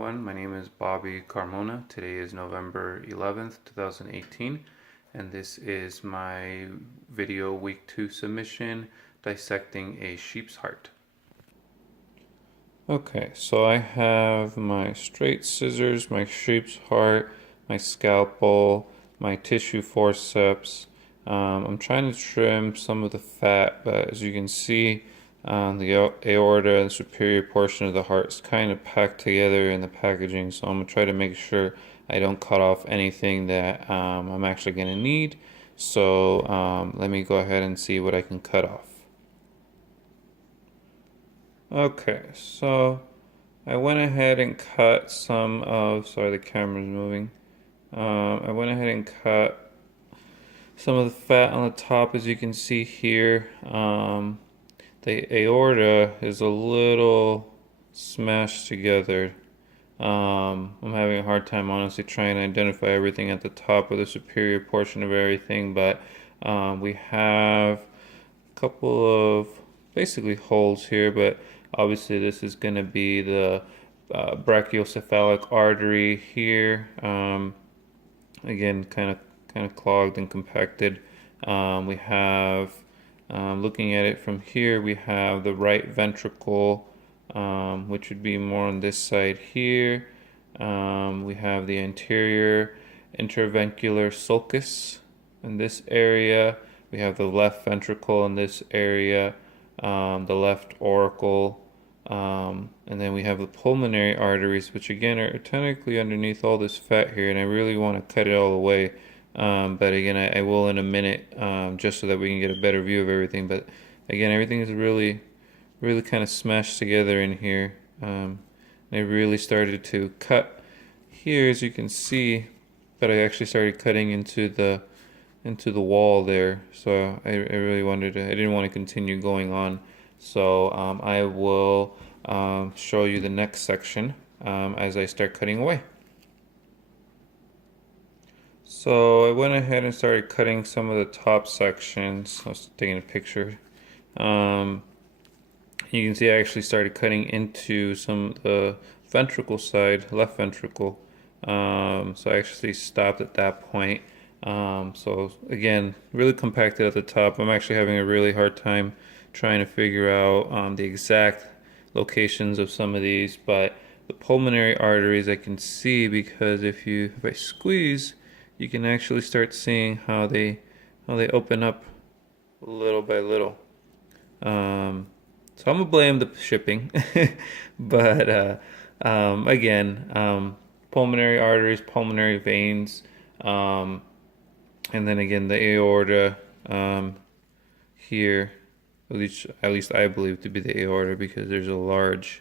My name is Bobby Carmona. Today is November 11th, 2018, and this is my video week 2 submission, dissecting a sheep's heart. Okay, so I have my straight scissors, my sheep's heart, my scalpel, my tissue forceps. I'm trying to trim some of the fat, but as you can see, the aorta and superior portion of the heart is kind of packed together in the packaging, so I'm going to try to make sure I don't cut off anything that I'm actually going to need. So let me go ahead and see what I can cut off. Okay, so I went ahead and cut some of, sorry, the camera's moving. I went ahead and cut some of the fat on the top, as you can see here. The aorta is a little smashed together. I'm having a hard time honestly trying to identify everything at the top of the superior portion of everything, but we have a couple of basically holes here, but obviously this is going to be the brachiocephalic artery here. Again, kind of clogged and compacted. We have, looking at it from here, we have the right ventricle, which would be more on this side here. We have the anterior interventricular sulcus in this area. We have the left ventricle in this area, the left auricle, and then we have the pulmonary arteries, which again are technically underneath all this fat here, and I really want to cut it all away. But again, I will in a minute, just so that we can get a better view of everything. But again, everything is really kind of smashed together in here. I really started to cut here, as you can see, but I actually started cutting into the wall there. So I really wanted to, I didn't want to continue going on. So I will show you the next section as I start cutting away. So I went ahead and started cutting some of the top sections. I was taking a picture. You can see I actually started cutting into some of the ventricle side, left ventricle. So I actually stopped at that point. So again, really compacted at the top. I'm actually having a really hard time trying to figure out the exact locations of some of these, but the pulmonary arteries I can see, because if I squeeze, you can actually start seeing how they open up little by little. So I'm gonna blame the shipping, but again, pulmonary arteries, pulmonary veins, and then again the aorta here. At least I believe to be the aorta, because there's a large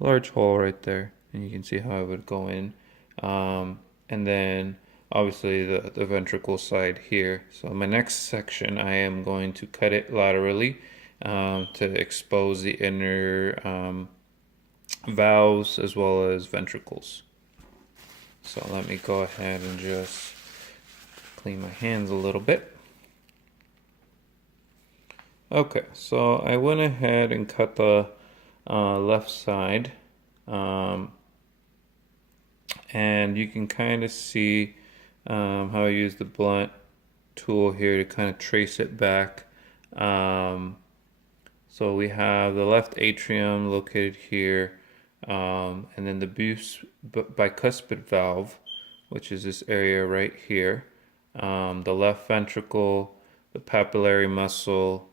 hole right there, and you can see how it would go in. And then obviously the ventricle side here. So my next section, I am going to cut it laterally to expose the inner valves as well as ventricles. So let me go ahead and just clean my hands a little bit. Okay, so I went ahead and cut the left side, and you can kind of see how I use the blunt tool here to kind of trace it back. So we have the left atrium located here, and then the bicuspid valve, which is this area right here, the left ventricle, the papillary muscle,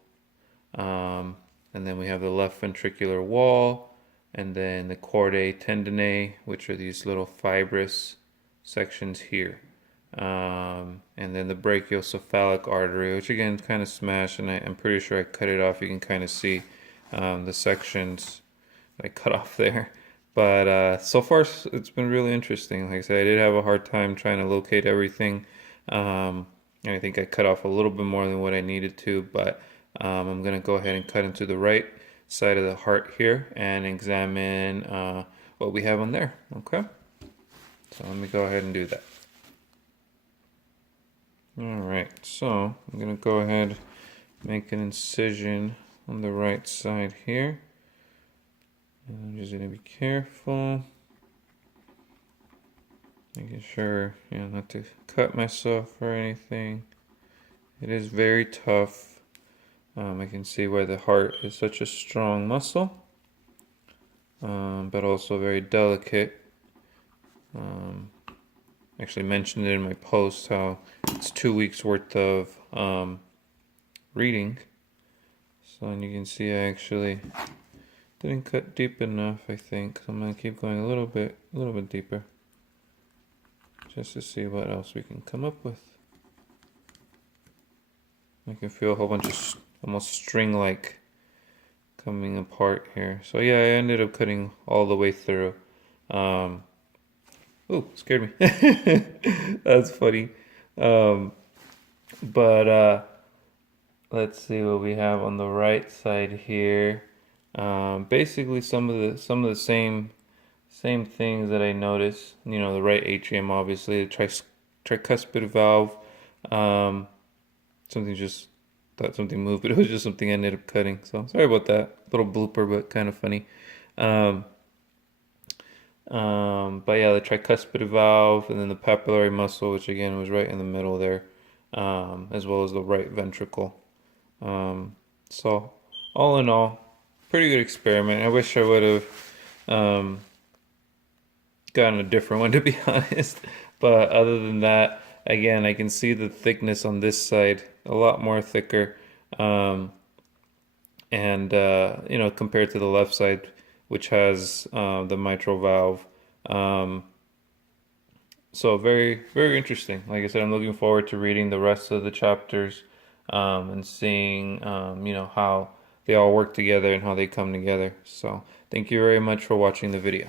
and then we have the left ventricular wall, and then the chordae tendineae, which are these little fibrous sections here. And then the brachiocephalic artery, which again is kind of smashed, and I'm pretty sure I cut it off. You can kind of see the sections I cut off there. But so far it's been really interesting. Like I said, I did have a hard time trying to locate everything. I think I cut off a little bit more than what I needed to, but I'm going to go ahead and cut into the right side of the heart here and examine what we have on there. Okay, so let me go ahead and do that. Alright, so I'm going to go ahead and make an incision on the right side here. And I'm just going to be careful. Making sure, not to cut myself or anything. It is very tough. I can see why the heart is such a strong muscle, but also very delicate. Actually mentioned it in my post how it's 2 weeks worth of reading. So, and you can see I actually didn't cut deep enough, I think. So I'm gonna keep going a little bit deeper, just to see what else we can come up with. I can feel a whole bunch of almost string-like coming apart here. So yeah, I ended up cutting all the way through. Ooh, scared me. That's funny. Um, but let's see what we have on the right side here. Basically, some of the same things that I noticed. The right atrium, obviously, the tricuspid valve. Um, something just thought something moved, but it was just something I ended up cutting. So sorry about that. Little blooper, but kind of funny. Um, but yeah, the tricuspid valve and then the papillary muscle, which again was right in the middle there, as well as the right ventricle. So all in all, pretty good experiment. I wish I would have um, gotten a different one to be honest. But other than that, again, I can see the thickness on this side a lot more thicker, and compared to the left side, which has the mitral valve. Um, so very, very interesting. Like I said, I'm looking forward to reading the rest of the chapters, and seeing how they all work together and how they come together. So thank you very much for watching the video.